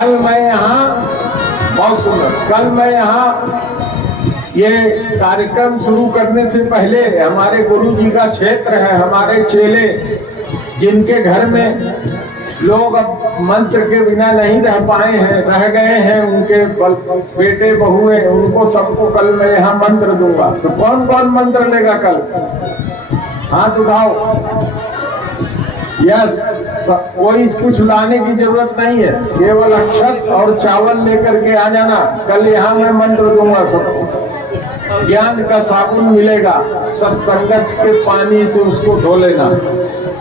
कल मैं यहाँ ये कार्यक्रम शुरू करने से पहले हमारे गुरु जी का क्षेत्र है, हमारे चेले जिनके घर में लोग अब मंत्र के बिना नहीं रह पाए हैं, रह गए हैं, उनके बेटे बहुए, उनको सबको कल मैं यहाँ मंत्र दूंगा। तो कौन कौन मंत्र लेगा कल? हाथ उठाओ। यस, कोई कुछ लाने की जरूरत नहीं है, केवल अक्षत और चावल लेकर के आ जाना। कल यहाँ मैं मंत्र दूंगा सबको। ज्ञान का साबुन मिलेगा, सब संगत के पानी से उसको धो लेना।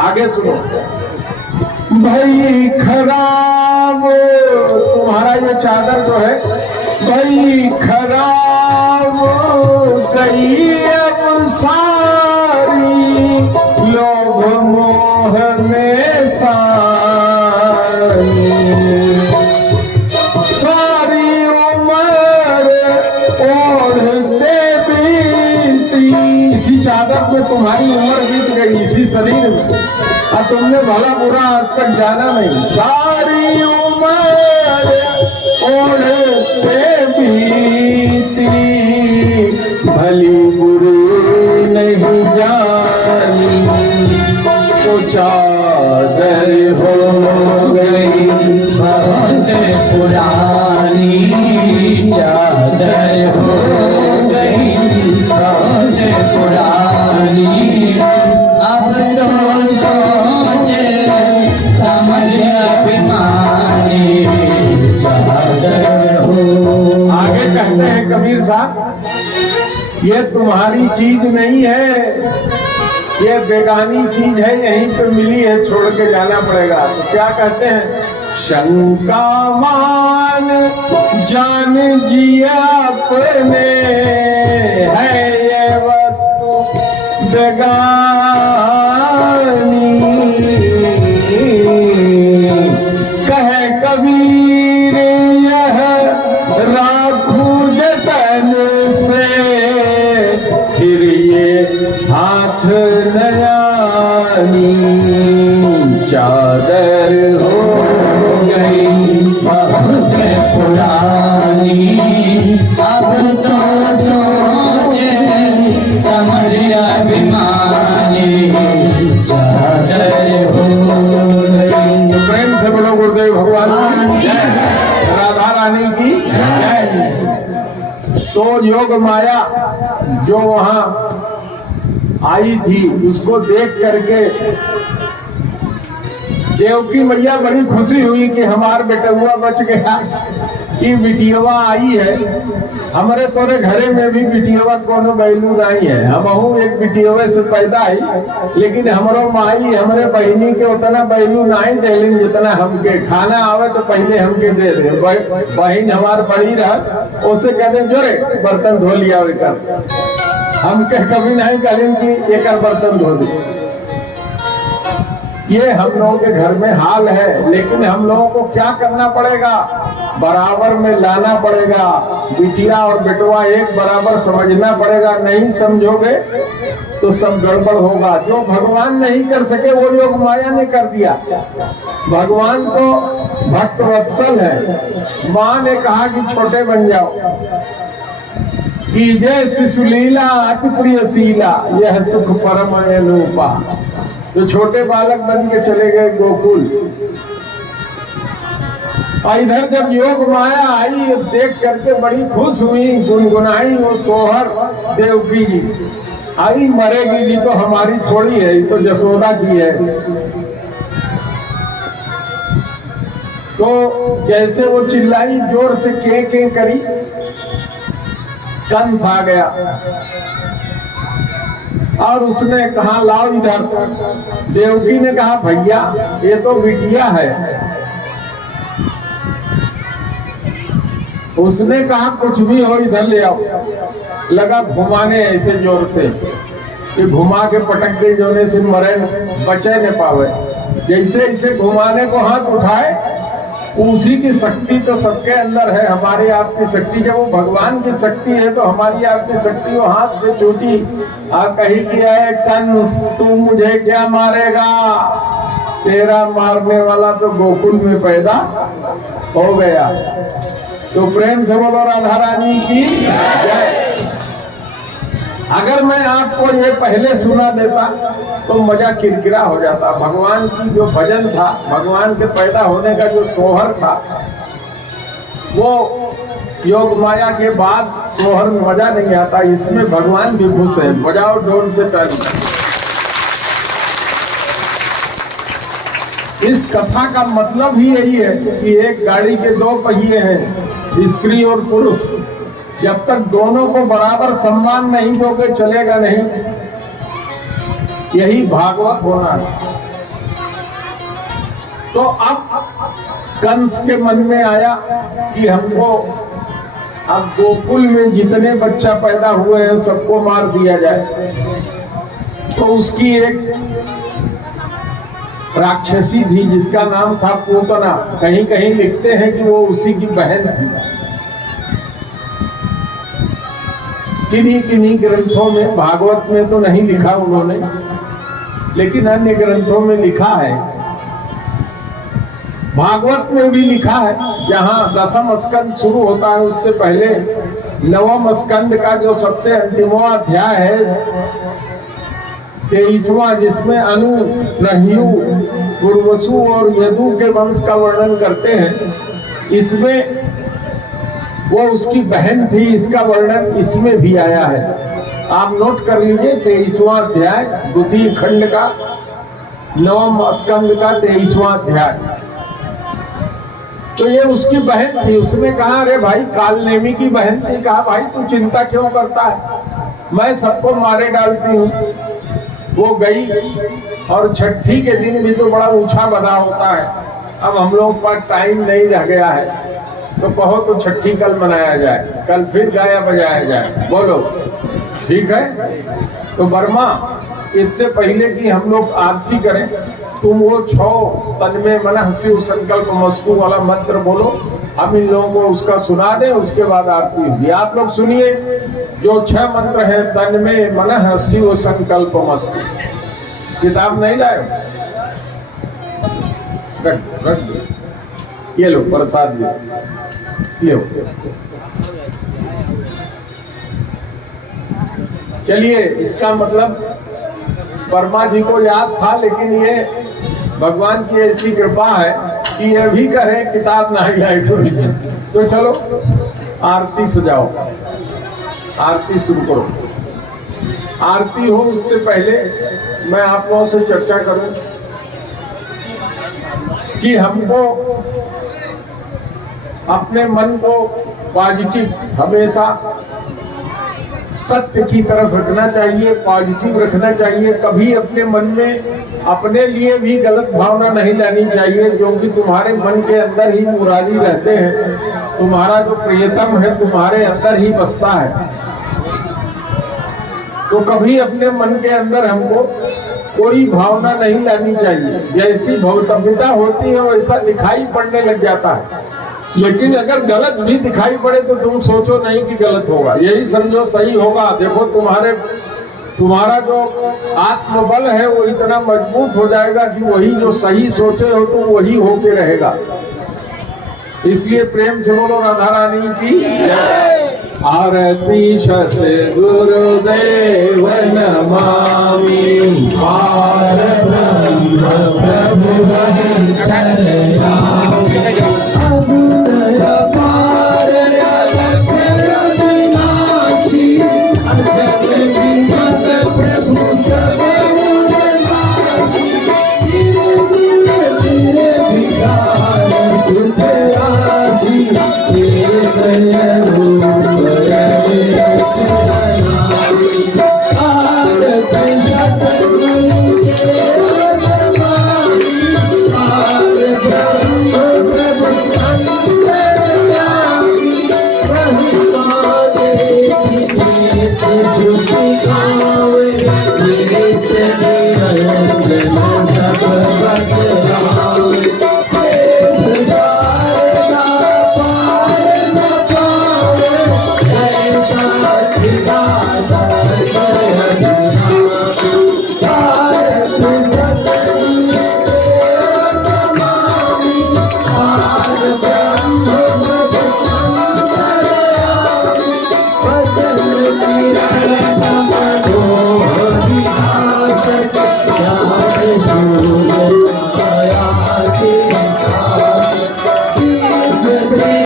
आगे सुनो। भाई खराब तुम्हारा ये चादर जो है, भाई खराब गई अब सारी लोभ मोह में सारी उम्र ओढ़ते बीती। इसी चादर में तुम्हारी उम्र बीत गई, इसी शरीर में, और तुमने भला बुरा आज तक जाना नहीं। सारी उम्र ओढ़ते बीती, भली बुरी नहीं जानी, तो चादर हो गई बहुत पुरानी, चादर हो गई बहुत पुरानी। अब तो सोच समझ अभिमानी, चादर हो। आगे कहते हैं कबीर साहब, ये तुम्हारी चीज नहीं है, ये बेगानी चीज है, यहीं पे मिली है, छोड़ के जाना पड़ेगा। तो क्या कहते हैं? शंका मान जान जिया अपने, है ये वस्तु बेगानी, कहे कबीर यह राखू जतन से, फिर ये हाथ नयानी, चादर हो गई बहुत पुरानी। अब तो सोच समझ अभिमानी, चादर हो गई। प्रेम से बोलो गुरुदेव भगवान की जय, राधा रानी की जय। तो योग माया जो वहां आई थी, उसको देख करके देवकी मैया बड़ी खुशी हुई कि हमार बेटुआ बच गया, कि बिटियवा आई है। हमारे तोरे घरे में भी बिटियवा कोनो बैलू नहीं है, हमहू एक बिटियवे से पैदा ही, लेकिन हमरो माई हमरे बहनी के उतना बैलू नहीं देलिन जितना हमके। खाना आवे तो पहले हमके दे दे, बहन हमार बड़ी रह, उसे कहते जोरे बर्तन धो लिया कर, हमके कभी नहीं कहलिन कि एक बर्तन धो दे। ये हम लोगों के घर में हाल है, लेकिन हम लोगों को क्या करना पड़ेगा? बराबर में लाना पड़ेगा। बिटिया और बेटवा एक बराबर समझना पड़ेगा। नहीं समझोगे तो सब गड़बड़ होगा। जो भगवान नहीं कर सके वो योग माया ने कर दिया। भगवान तो भक्त वत्सल है। माँ ने कहा कि छोटे बन जाओ, कि जय शिशुलीला अति प्रिय शीला, यह सुख परम अनुपा। तो छोटे बालक बन के चले गए गोकुल। और इधर जब योग माया आई, देख करके बड़ी खुश हुई, गुनगुनाई वो सोहर देवकी जी। आई मरेगी जी तो हमारी थोड़ी है, तो जसोदा की है। तो जैसे वो चिल्लाई, जोर से के करी, कंस आ गया और उसने कहा लाओ इधर। देवकी ने कहा भैया ये तो बिटिया है। उसने कहा कुछ भी हो इधर ले आओ। लगा घुमाने ऐसे जोर से कि घुमा के पटक के जोने से मरे बचे न पावे। जैसे ऐसे घुमाने को हाथ उठाए, उसी की शक्ति तो सबके अंदर है, हमारी आपकी शक्ति। जब वो भगवान की शक्ति है तो हमारी आपकी शक्ति वो हाथ से छूटी। कही किया है कंस तू मुझे क्या मारेगा, तेरा मारने वाला तो गोकुल में पैदा हो गया। तो प्रेम से बोलो राधा रानी की जय। अगर मैं आपको ये पहले सुना देता तो मजा किरकिरा हो जाता। भगवान की जो भजन था, भगवान के पैदा होने का जो सोहर था, वो योग माया के बाद सोहर में मजा नहीं आता। इसमें भगवान भी खुश है। बजाओ ढोल से ताली। इस कथा का मतलब ही यही है कि एक गाड़ी के दो पहिए हैं, स्त्री और पुरुष। जब तक दोनों को बराबर सम्मान नहीं दोगे चलेगा नहीं। यही भागवत होना है। तो अब कंस के मन में आया कि हमको अब गोकुल में जितने बच्चा पैदा हुए हैं सबको मार दिया जाए। तो उसकी एक राक्षसी थी जिसका नाम था पूतना। कहीं कहीं लिखते हैं कि वो उसी की बहन थी। किन्हीं ग्रंथों में, भागवत में तो नहीं लिखा उन्होंने, लेकिन अन्य ग्रंथों में लिखा है। भागवत में भी लिखा है, जहां दसम स्कंद शुरू होता है उससे पहले नवम स्कंद का जो सबसे अंतिमवा अध्याय है 23वां, जिसमें अनु, नह्यु, पुर्वसु और यदु के वंश का वर्णन करते हैं, इसमें वो उसकी बहन थी, इसका वर्णन इसमें भी आया है। आप नोट कर लीजिए 23वां अध्याय, द्वितीय खंड का नवम स्कंद का 23वां अध्याय। तो ये उसकी बहन थी। उसने कहा, अरे भाई, कालनेमी की बहन थी, कहा भाई तू चिंता क्यों करता है, मैं सबको मारे डालती हूँ। वो गई और छठी के दिन भी तो बड़ा ऊंचा बना होता है। अब हम लोग पर टाइम नहीं रह गया है, तो कहो तो छठी कल मनाया जाए, कल फिर गाया बजाया जाए। बोलो ठीक है? तो वर्मा, इससे पहले कि हम लोग आरती करें, तुम वो 6 तन्मे मनः शिव संकल्प मस्तु वाला मंत्र बोलो। हम इन लोगों को उसका सुना दें, उसके बाद आरती होगी। आप लोग सुनिए, जो 6 मंत्र है, तन्मे मनः शिव संकल्प मस्तु। किताब नहीं लाए? ये लो प्रसाद, ये चलिए। इसका मतलब वर्मा जी को याद था, लेकिन ये भगवान की ऐसी कृपा है कि ये भी करें किताब ना लाए। तो चलो आरती सजाओ, आरती शुरू करो। आरती हो उससे पहले मैं आप लोगों से चर्चा करूं कि हमको अपने मन को पॉजिटिव, हमेशा सत्य की तरफ रखना चाहिए, पॉजिटिव रखना चाहिए। कभी अपने मन में अपने लिए भी गलत भावना नहीं लानी चाहिए, क्योंकि तुम्हारे मन के अंदर ही मुरारी रहते हैं। तुम्हारा जो प्रियतम है तुम्हारे अंदर ही बसता है। तो कभी अपने मन के अंदर हमको कोई भावना नहीं लानी चाहिए। जैसी भवतव्यता होती है वैसा दिखाई पड़ने लग जाता है। लेकिन अगर गलत भी दिखाई पड़े तो तुम सोचो नहीं कि गलत होगा, यही समझो सही होगा। देखो तुम्हारा जो आत्मबल है वो इतना मजबूत हो जाएगा कि वही जो सही सोचे हो तो वही होके रहेगा। इसलिए प्रेम से बोलो राधा रानी की जय। आरती सत गुरुदेव नमामि।